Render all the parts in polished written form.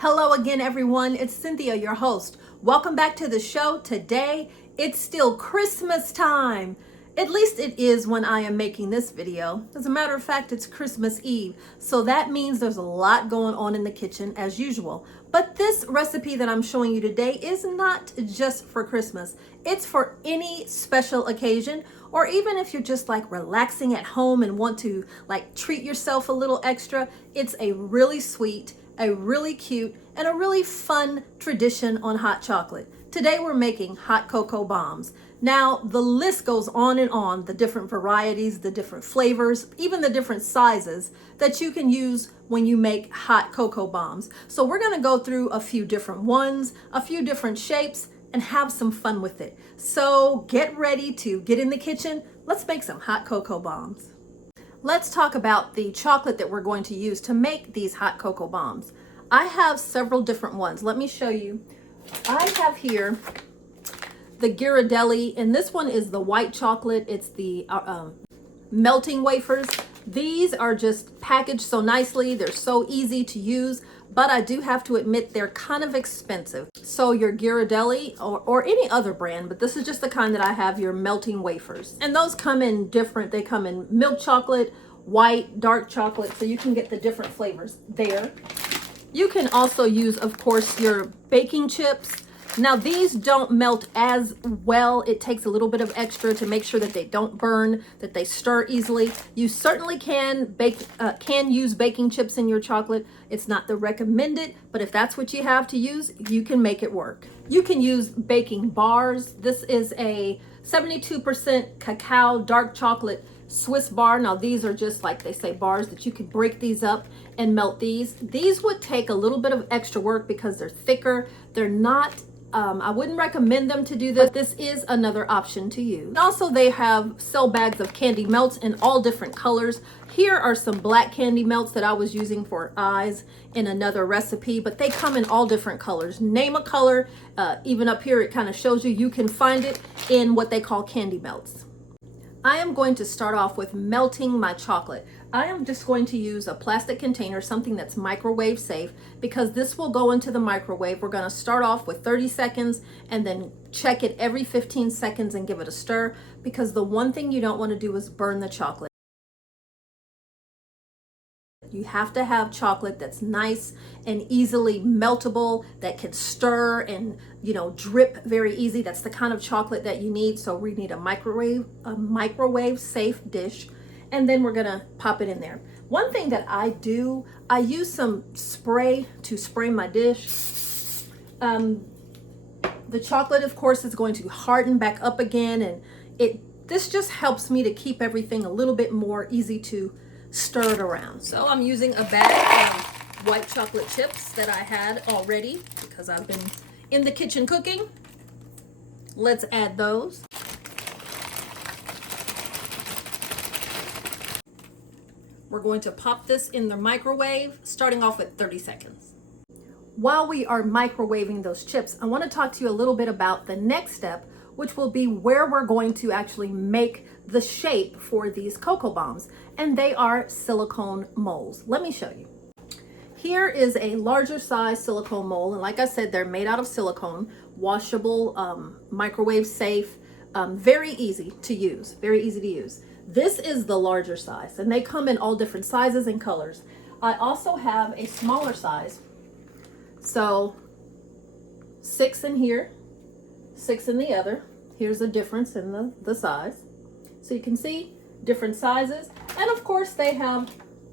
Hello again, everyone. It's Cynthia, your host. Welcome back to the show. Today, it's still Christmas time. At least it is when I am making this video. As a matter of fact, it's Christmas Eve. So that means there's a lot going on in the kitchen as usual. But this recipe that I'm showing you today is not just for Christmas. It's for any special occasion, or even if you're just like relaxing at home and want to like treat yourself a little extra. It's a really sweet, a really cute, and a really fun tradition on hot chocolate. Today we're making hot cocoa bombs. Now the list goes on and on, the different varieties, the different flavors, even the different sizes that you can use when you make hot cocoa bombs. So we're gonna go through a few different ones, a few different shapes, and have some fun with it. So get ready to get in the kitchen. Let's make some hot cocoa bombs. Let's talk about the chocolate that we're going to use to make these hot cocoa bombs. I have several different ones. Let me show you. I have here the Ghirardelli, and this one is the white chocolate. It's the melting wafers. These are just packaged so nicely. They're so easy to use, but I do have to admit they're kind of expensive. So your Ghirardelli or any other brand, but this is just the kind that I have, your melting wafers. And those come in different, they come in milk chocolate, white, dark chocolate, so you can get the different flavors there. You can also use, of course, your baking chips. Now these don't melt as well. It takes a little bit of extra to make sure that they don't burn, that they stir easily. You certainly can use baking chips in your chocolate. It's not the recommended, but if that's what you have to use, you can make it work. You can use baking bars. This is a 72% cacao dark chocolate Swiss bar. Now these are just like they say bars that you could break these up and melt these. These would take a little bit of extra work because they're thicker. They're not I wouldn't recommend them to do this. This is another option to use. And also they have sell bags of candy melts in all different colors. Here are some black candy melts that I was using for eyes in another recipe, but they come in all different colors. Name a color, even up here it kind of shows you, you can find it in what they call candy melts. I am going to start off with melting my chocolate. I am just going to use a plastic container, something that's microwave safe, because this will go into the microwave. We're going to start off with 30 seconds and then check it every 15 seconds and give it a stir, because the one thing you don't want to do is burn the chocolate. You have to have chocolate that's nice and easily meltable, that can stir and, you know, drip very easy. That's the kind of chocolate that you need. So we need a microwave safe dish, and then we're gonna pop it in there. One thing that I do, I use some spray to spray my dish. The chocolate, of course, is going to harden back up again, and this just helps me to keep everything a little bit more easy to stir it around. So I'm using a bag of white chocolate chips that I had already because I've been in the kitchen cooking. Let's add those. We're going to pop this in the microwave, starting off at 30 seconds. While we are microwaving those chips, I want to talk to you a little bit about the next step, which will be where we're going to actually make the shape for these cocoa bombs, and they are silicone molds. Let me show you. Here is a larger size silicone mold, and like I said, they're made out of silicone, washable, microwave safe, very easy to use, very easy to use. This is the larger size, and they come in all different sizes and colors. I also have a smaller size, so 6 in here, 6 in the other. Here's a difference in the size. So you can see different sizes, and of course they have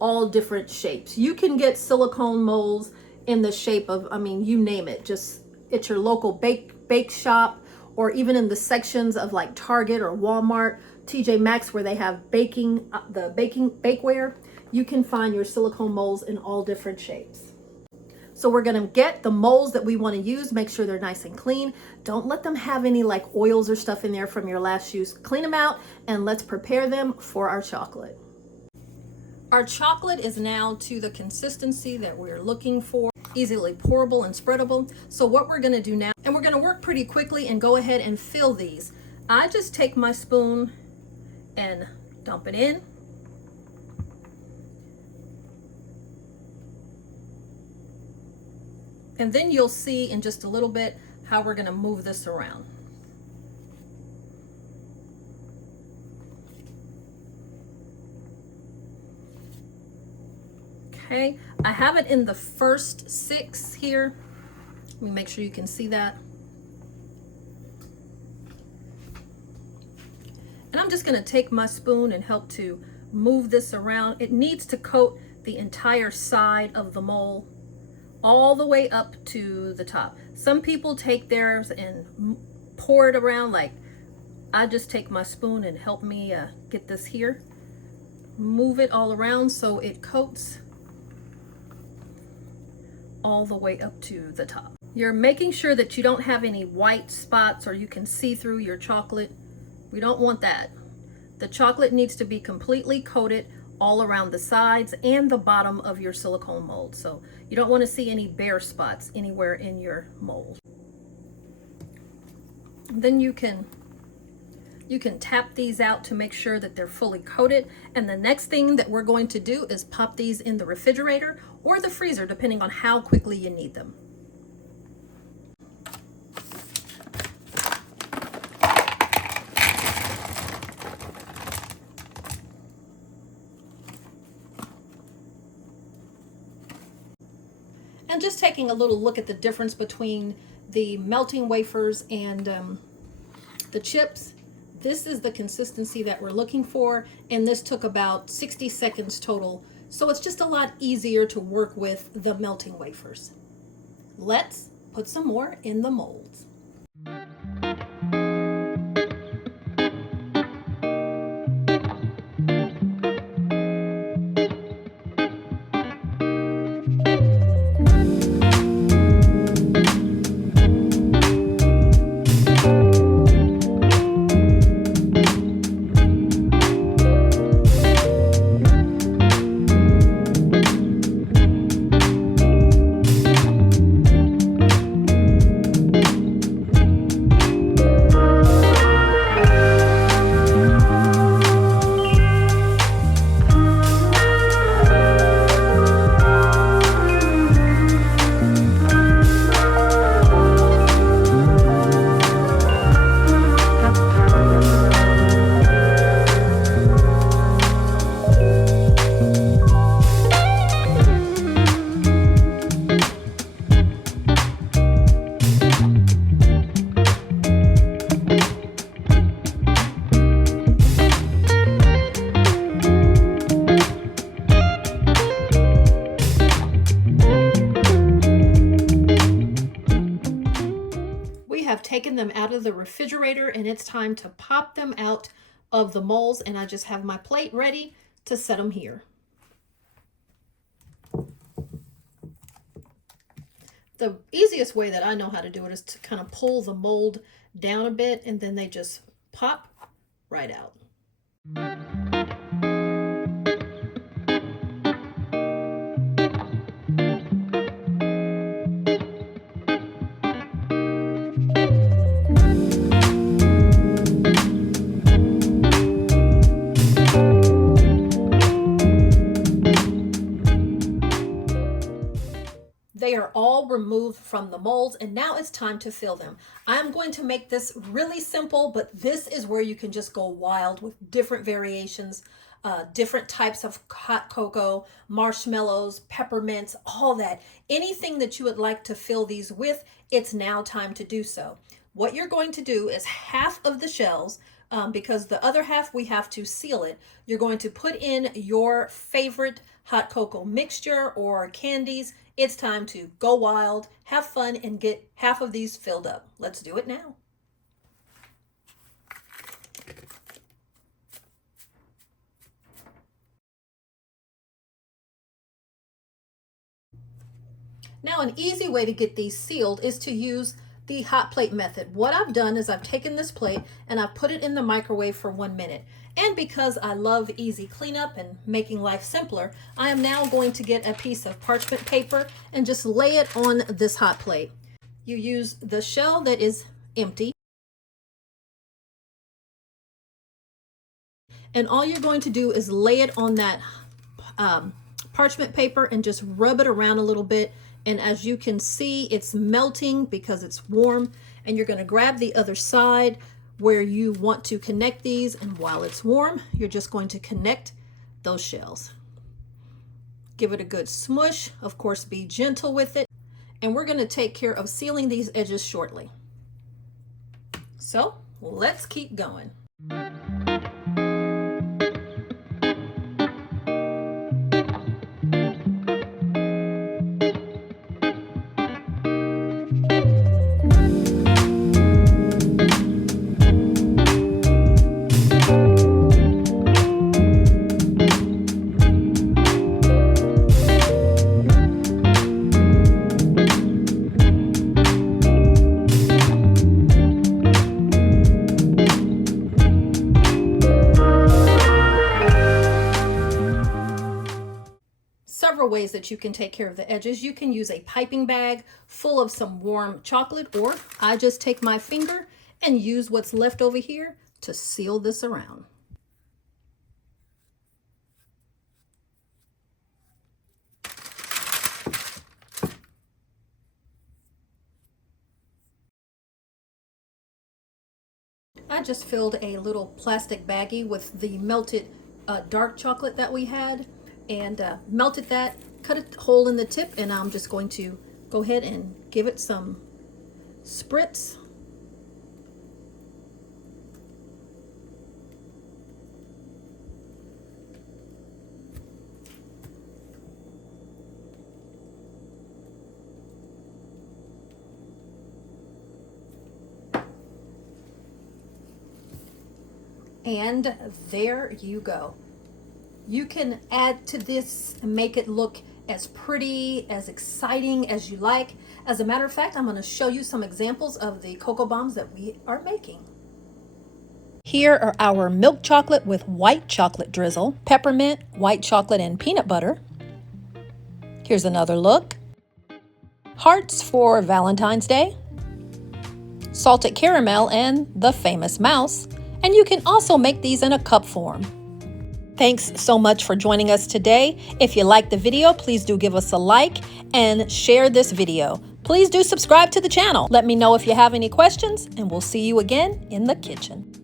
all different shapes. You can get silicone molds in the shape of, I mean, you name it, just at your local bake shop, or even in the sections of like Target or Walmart, TJ Maxx, where they have bakeware. You can find your silicone molds in all different shapes. So we're gonna get the molds that we wanna use, make sure they're nice and clean. Don't let them have any like oils or stuff in there from your last use. Clean them out, and let's prepare them for our chocolate. Our chocolate is now to the consistency that we're looking for, easily pourable and spreadable. So what we're gonna do now, and we're gonna work pretty quickly and go ahead and fill these. I just take my spoon and dump it in. And then you'll see in just a little bit how we're gonna move this around. Okay, I have it in the first 6 here. Let me make sure you can see that. And I'm just gonna take my spoon and help to move this around. It needs to coat the entire side of the mole all the way up to the top. Some people take theirs and pour it around. Like, I just take my spoon and help me get this here. Move it all around so it coats all the way up to the top. You're making sure that you don't have any white spots or you can see through your chocolate. We don't want that. The chocolate needs to be completely coated all around the sides and the bottom of your silicone mold. So you don't want to see any bare spots anywhere in your mold. Then you can tap these out to make sure that they're fully coated. And the next thing that we're going to do is pop these in the refrigerator or the freezer, depending on how quickly you need them. And just taking a little look at the difference between the melting wafers and the chips. This is the consistency that we're looking for, and this took about 60 seconds total. So it's just a lot easier to work with the melting wafers. Let's put some more in the molds. Taken them out of the refrigerator, and it's time to pop them out of the molds, and I just have my plate ready to set them here. The easiest way that I know how to do it is to kind of pull the mold down a bit, and then they just pop right out. They are all removed from the molds, and now it's time to fill them. I'm going to make this really simple, but this is where you can just go wild with different variations, different types of hot cocoa, marshmallows, peppermints, all that. Anything that you would like to fill these with, it's now time to do so. What you're going to do is half of the shells, because the other half we have to seal it, you're going to put in your favorite hot cocoa mixture or candies. It's time to go wild, have fun, and get half of these filled up. Let's do it now. Now, an easy way to get these sealed is to use the hot plate method. What I've done is I've taken this plate and I've put it in the microwave for 1 minute. And because I love easy cleanup and making life simpler, I am now going to get a piece of parchment paper and just lay it on this hot plate. You use the shell that is empty, and all you're going to do is lay it on that parchment paper and just rub it around a little bit And as you can see, it's melting because it's warm. And you're going to grab the other side where you want to connect these. And while it's warm, you're just going to connect those shells. Give it a good smush. Of course, be gentle with it. And we're going to take care of sealing these edges shortly. So let's keep going. Several ways that you can take care of the edges. You can use a piping bag full of some warm chocolate, or I just take my finger and use what's left over here to seal this around. I just filled a little plastic baggie with the melted dark chocolate that we had, and melted that, cut a hole in the tip, and I'm just going to go ahead and give it some spritz. And there you go. You can add to this and make it look as pretty, as exciting as you like. As a matter of fact, I'm going to show you some examples of the cocoa bombs that we are making. Here are our milk chocolate with white chocolate drizzle, peppermint, white chocolate, and peanut butter. Here's another look. Hearts for Valentine's Day, salted caramel, and the famous mouse. And you can also make these in a cup form. Thanks so much for joining us today. If you liked the video, please do give us a like and share this video. Please do subscribe to the channel. Let me know if you have any questions, and we'll see you again in the kitchen.